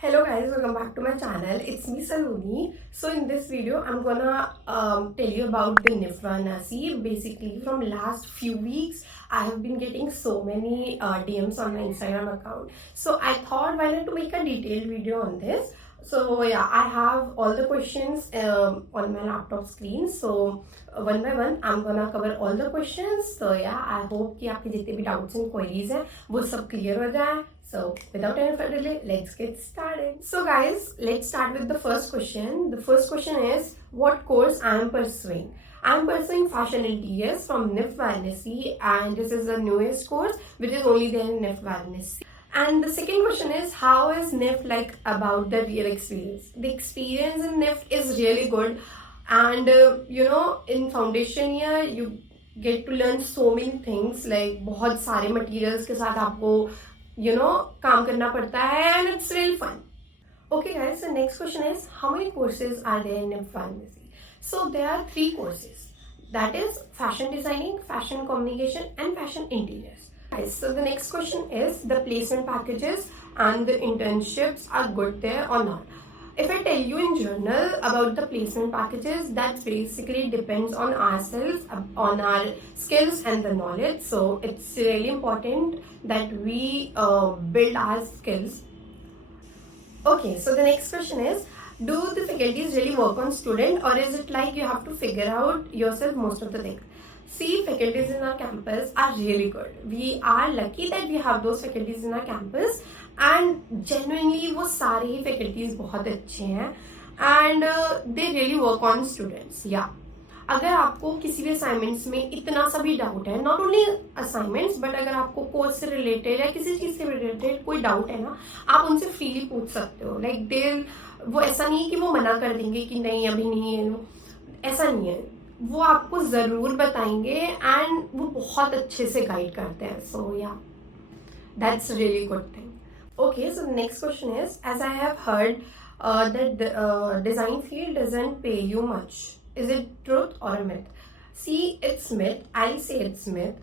Hello guys, welcome back to my channel. It's me Saloni. So in this video, I'm gonna tell you about the NIF Varanasi. Basically, from last few weeks, I have been getting so many DMs on my Instagram account. So I thought why not to make a detailed video on this. So yeah, I have all the questions on my laptop screen. So one by one, I'm gonna cover all the questions. So yeah, I hope कि आपके जितने भी doubts and queries हैं वो सब clear हो जाए. So without any further delay, let's get started. So guys, let's start with the first question. The first question is, what course I am pursuing? I am pursuing Fashion Interiors from NIF Varanasi, and this is the newest course which is only there in NIF Varanasi. And the second question is, how is NIF like about the real experience? The experience in NIF is really good, and in foundation year you get to learn so many things, like बहुत सारे materials के साथ आपको काम करना पड़ता है, and it's really fun. Okay guys, the next question is, how many courses are there in NIF Varanasi? So there are 3 courses, that is fashion designing, fashion communication and fashion interiors. Guys, so the next question is, the placement packages and the internships are good there or not? If I tell you in general about the placement packages, that basically depends on ourselves, on our skills and the knowledge. So it's really important that we build our skills. Okay, so the next question is, do the faculties really work on student, or is it like you have to figure out yourself most of the thing? See, faculties in our campus are really good. We are lucky that we have those faculties in our campus, and genuinely वो सारे ही faculties बहुत अच्छे हैं, and they really work on students. Yeah. अगर आपको किसी भी assignments में इतना सा भी डाउट है, नॉट ओनली असाइनमेंट्स बट अगर आपको कोर्स से रिलेटेड या किसी चीज़ से रिलेटेड कोई डाउट है ना, आप उनसे फ्रीली पूछ सकते हो. लाइक दे वो ऐसा नहीं है कि वो मना कर देंगे कि नहीं अभी नहीं है, ऐसा नहीं है. वो आपको ज़रूर बताएंगे एंड वो बहुत अच्छे से गाइड करते हैं. सो या that's really good thing. Okay, so the next question is, as I have heard that the design field doesn't pay you much. Is it truth or a myth? See, it's myth. I'll say it's myth.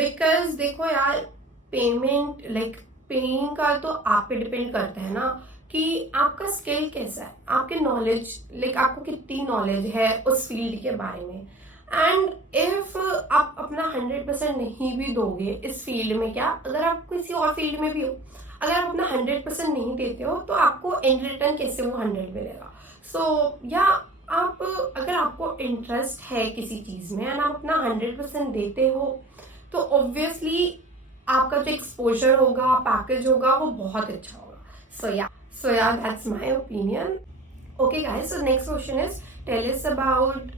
Because देखो यार, payment paying का तो आप पे depend करता है ना कि आपका स्किल कैसा है, आपके नॉलेज आपको कितनी नॉलेज है उस फील्ड के बारे में. एंड इफ आप अपना 100% नहीं भी दोगे इस फील्ड में, क्या अगर आप किसी और फील्ड में भी हो, अगर आप अपना 100% नहीं देते हो तो आपको इन रिटर्न कैसे वो 100 मिलेगा. सो या आप अगर आपको इंटरेस्ट है किसी चीज में एंड आप अपना 100% देते हो तो ऑब्वियसली आपका जो एक्सपोजर होगा, पैकेज होगा, वो बहुत अच्छा होगा. सो या that's my opinion. Okay guys, so next question is, tell us about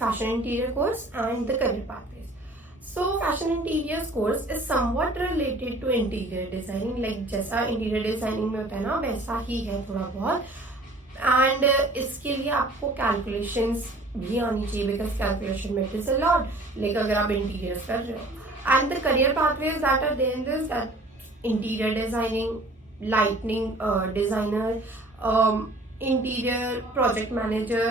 fashion interior course and the career pathways. So fashion interiors course is somewhat related to interior designing, like जैसा interior designing में होता है ना वैसा ही है थोड़ा बहुत. And इसके लिए आपको calculations भी आनी चाहिए, because calculation matters a lot, like अगर आप interiors कर रहे हो. And the career pathways that are there in this, that interior designing, lighting designer, interior project manager.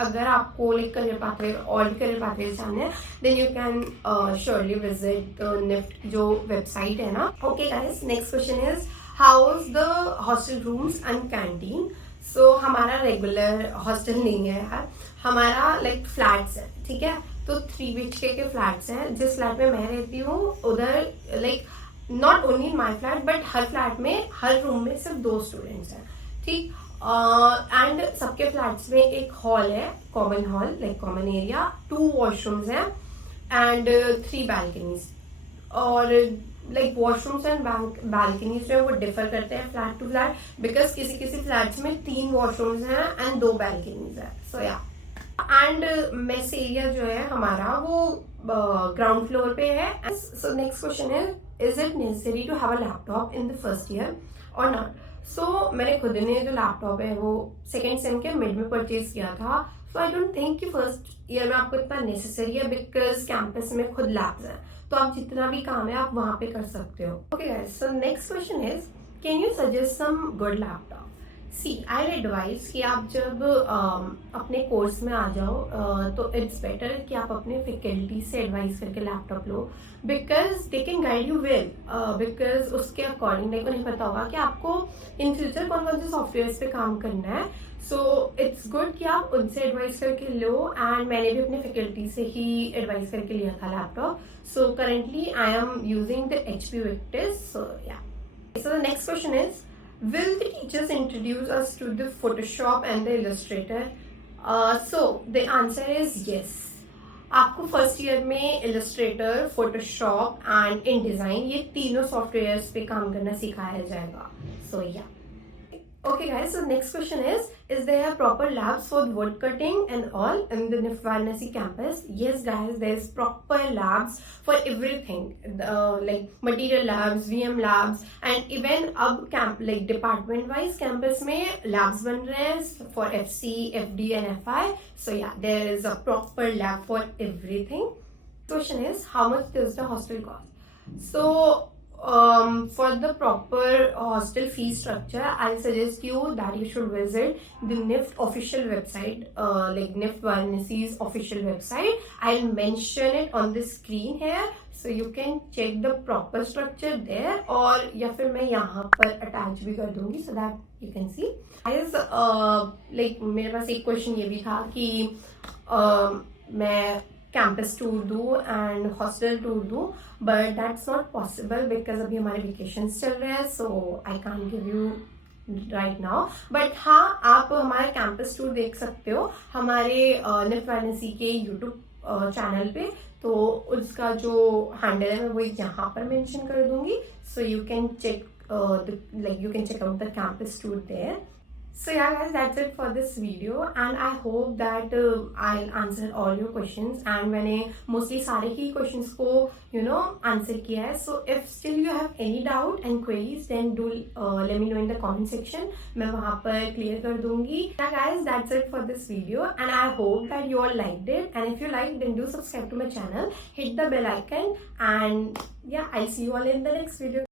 अगर आपको करियर पाथवे और करियर पाथवे जानना है, then you can surely visit NIFT जो वेबसाइट है ना. Okay guys, next question is, how is the hostel rooms and canteen? So हमारा regular hostel नहीं है यार, हमारा फ्लैट्स है, ठीक है. तो 3 BHK के फ्लैट्स हैं. जिस फ्लैट में मैं रहती हूँ उधर not only in my flat but her flat में हर रूम में सिर्फ 2 स्टूडेंट्स हैं, ठीक. एंड सबके फ्लैट्स में एक हॉल है, common hall common area, 2 washrooms हैं एंड 3 बैल्कनीज. और वॉशरूम्स एंड बैल्कनीज जो है वो डिफर करते हैं फ्लैट टू फ्लैट, बिकॉज किसी किसी फ्लैट्स में 3 वॉशरूम्स हैं एंड 2 बैल्कनीज है. सो या एंड मेस एरिया जो है हमारा वो ग्राउंड फ्लोर पे है. So next question is it necessary to have a laptop in the first year और नॉट? सो मैंने खुद ने जो लैपटॉप है वो 2nd सेम के मिड में परचेज किया था. सो आई डोंट थिंक कि फर्स्ट ईयर में आपको इतना नेसेसरी है, बिकॉज कैंपस में खुद लैब्स हैं तो आप जितना भी काम है आप वहां पे कर सकते हो. Okay guys, so next question is, can you suggest some good laptop? See I advise कि आप जब अपने कोर्स में आ जाओ तो इट्स बेटर कि आप अपने फैकल्टी से एडवाइस करके laptop low, because they can guide you well, because उसके अकॉर्डिंग लाइक उन्हें पता होगा कि आपको इन फ्यूचर कौन कौन से सॉफ्टवेयर पे काम करना है. सो इट्स गुड कि आप उनसे एडवाइस करके लो. एंड मैंने भी अपने फैकल्टी से ही एडवाइस करके लिया था laptop. So currently I am using the HP Victus. सो या, so the next question is, will the teachers introduce us to the Photoshop and the Illustrator? So the answer is yes. आपको first year में Illustrator, Photoshop and InDesign ये तीनों softwares पे काम करना सिखाया जाएगा. सो या. Okay guys, so next question is there proper labs for wood cutting and all in the NIFT Varanasi campus? Yes guys, there's proper labs for everything, like material labs, VM labs, and even अब camp like department wise campus में labs बन रहे हैं for FC, FD and FI. So yeah, there is a proper lab for everything. Question is, how much does the hostel cost? So for the proper hostel fee structure, I suggest you that you should visit the NIFT official website, like NIFT Varanasi's official website. I'll mention it on the screen here, so you can check the proper structure there. और या फिर मैं यहाँ पर attach भी कर दूंगी so that you can see. Guys, like मेरे पास एक question ये भी था कि मैं कैंपस टूर दूँ एंड हॉस्टल टूर दूँ, but that's not possible because अभी हमारे वेकेशंस चल रहे हैं. So I can't give you right now. But हाँ, आप हमारा कैंपस टूर देख सकते हो हमारे निफ्ट वाराणसी के यूट्यूब चैनल पे. तो उसका जो हैंडल है मैं वो यहाँ पर मेंशन कर दूंगी. So you can check you can check out the campus tour there. So yeah guys, that's it for this video and I hope that I'll answer all your questions and मैंने mostly सारे ही questions को answer किया है. So if still you have any doubt and queries then do let me know in the comment section. मैं वहाँ पर clear कर दूंगी. Yeah guys, that's it for this video and I hope that you all liked it, and if you liked then do subscribe to my channel, hit the bell icon, and yeah, I'll see you all in the next video.